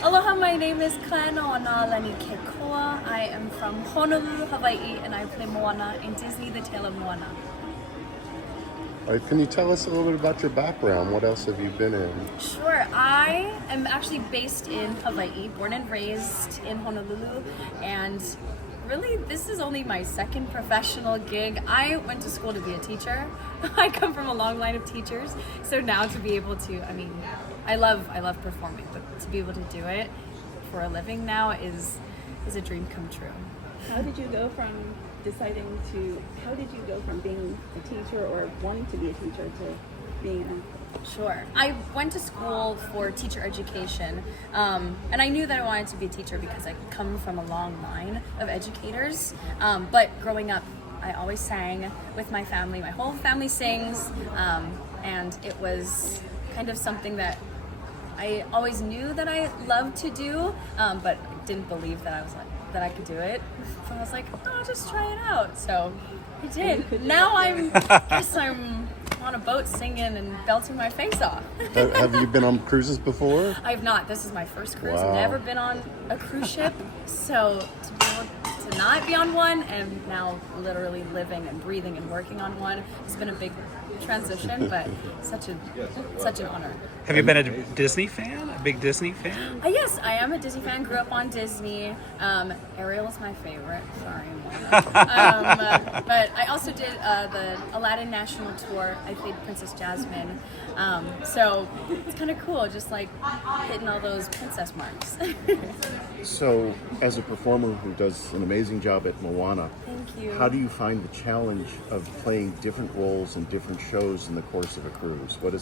Aloha, my name is Kaena Kekoa. I am from Honolulu, Hawaii, and I play Moana in Disney, The Tale of Moana. All right, can you tell us a little bit about your background? What else have you been in? Sure, I am actually based in Hawaii, born and raised in Honolulu, and really this is only my second professional gig. I went to school to be a teacher. I come from a long line of teachers, so now to be able to, I love performing, but to be able to do it for a living now is a dream come true. How did you go from being a teacher or wanting to be a teacher to being an actor? Sure. I went to school for teacher education, and I knew that I wanted to be a teacher because I come from a long line of educators. But growing up, I always sang with my family. My whole family sings, and it was kind of something that I always knew that I loved to do, but didn't believe that I could do it. So I was like, oh, I'll just try it out. So I did. Now I'm on a boat singing and belting my face off. Have you been on cruises before? I have not. This is my first cruise. Wow. Never been on a cruise ship. So to be able to not be on one and now literally living and breathing and working on one, it's been a big transition, but such an honor. Have you been a Disney fan? A big Disney fan? Yes, I am a Disney fan. Grew up on Disney. Ariel is my favorite. Sorry, Moana. But I also did the Aladdin National Tour. I played Princess Jasmine. So it's kind of cool, just like hitting all those princess marks. So, as a performer who does an amazing job at Moana, Thank you. how do you find the challenge of playing different roles in different shows in the course of a cruise? What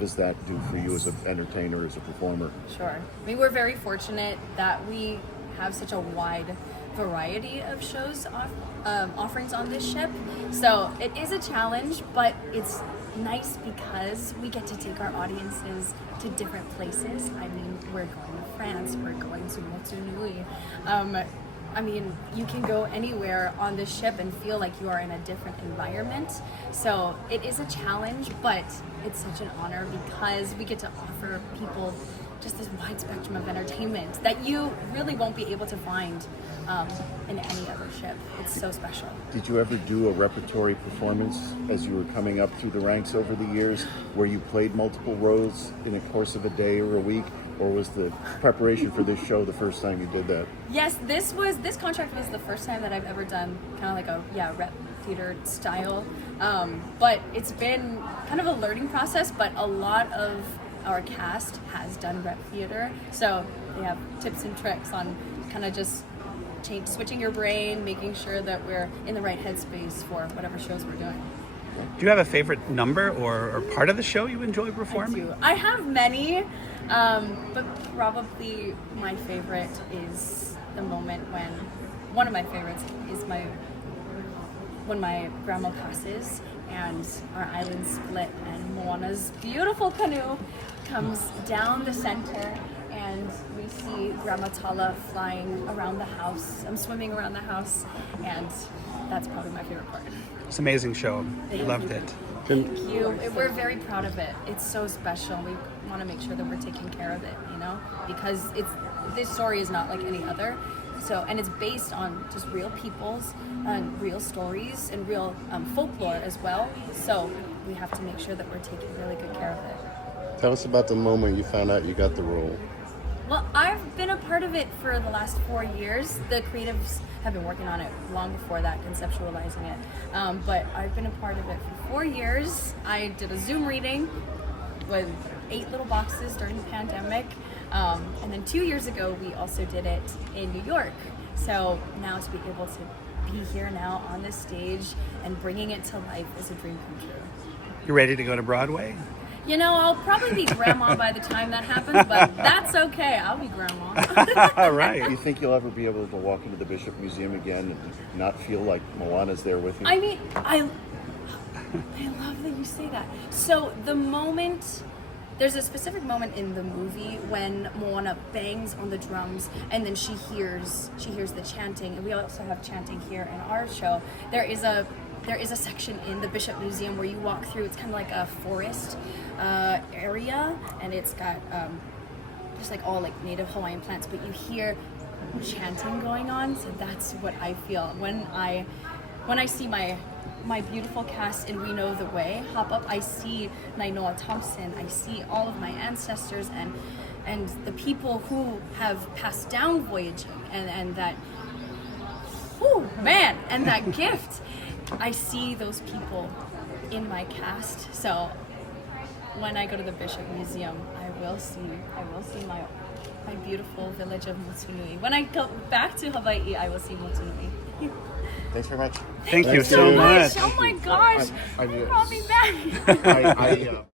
does that do for you as an entertainer, as a performer? Sure. We're very fortunate that we have such a wide variety of shows offerings on this ship. So it is a challenge, but it's nice because we get to take our audiences to different places. We're going to France, we're going to Motunui. You can go anywhere on this ship and feel like you are in a different environment. So it is a challenge, but it's such an honor because we get to offer people just this wide spectrum of entertainment that you really won't be able to find in any other ship. It's so special. Did you ever do a repertory performance as you were coming up through the ranks over the years where you played multiple roles in the course of a day or a week? Or was the preparation for this show the first time you did that? Yes, this contract was the first time that I've ever done kind of like a rep theater style. But it's been kind of a learning process, but a lot of our cast has done rep theater. So they have tips and tricks on kind of just switching your brain, making sure that we're in the right headspace for whatever shows we're doing. Do you have a favorite number or part of the show you enjoy performing? I have many, but probably my favorite is the moment when, one of my favorites is when my grandma passes and our island split and Moana's beautiful canoe comes down the center and we see Grandma Tala flying around the house. I'm swimming around the house, and that's probably my favorite part. It's an amazing show. We loved it. Thank you. We're very proud of it. It's so special. We want to make sure that we're taking care of it, because this story is not like any other. So, and it's based on just real peoples and real stories and real folklore as well. So we have to make sure that we're taking really good care of it. Tell us about the moment you found out you got the role. Well, I've been a part of it for the last 4 years. The creatives have been working on it long before that, conceptualizing it. But I've been a part of it for 4 years. I did a Zoom reading with 8 little boxes during the pandemic. And then 2 years ago, we also did it in New York. So now to be able to be here now on this stage and bringing it to life is a dream come true. You ready to go to Broadway? I'll probably be grandma by the time that happens, but that's okay. I'll be grandma. All right. Do you think you'll ever be able to walk into the Bishop Museum again and not feel like Moana's there with you? I love that you say that. So there's a specific moment in the movie when Moana bangs on the drums and then she hears the chanting, and we also have chanting here in our show. There is a section in the Bishop Museum where you walk through. It's kind of like a forest area, and it's got just like all like native Hawaiian plants, but you hear chanting going on. So that's what I feel when I see my beautiful cast in We Know the Way hop up. I see Nainoa Thompson, I see all of my ancestors and the people who have passed down voyaging and that, whew, man, and that gift. I see those people in my cast. So when I go to the Bishop Museum, I will see my beautiful village of Motunui. When I go back to Hawaii, I will see Motunui. Thanks very much. Thank you so much. Oh my gosh, I you brought me back.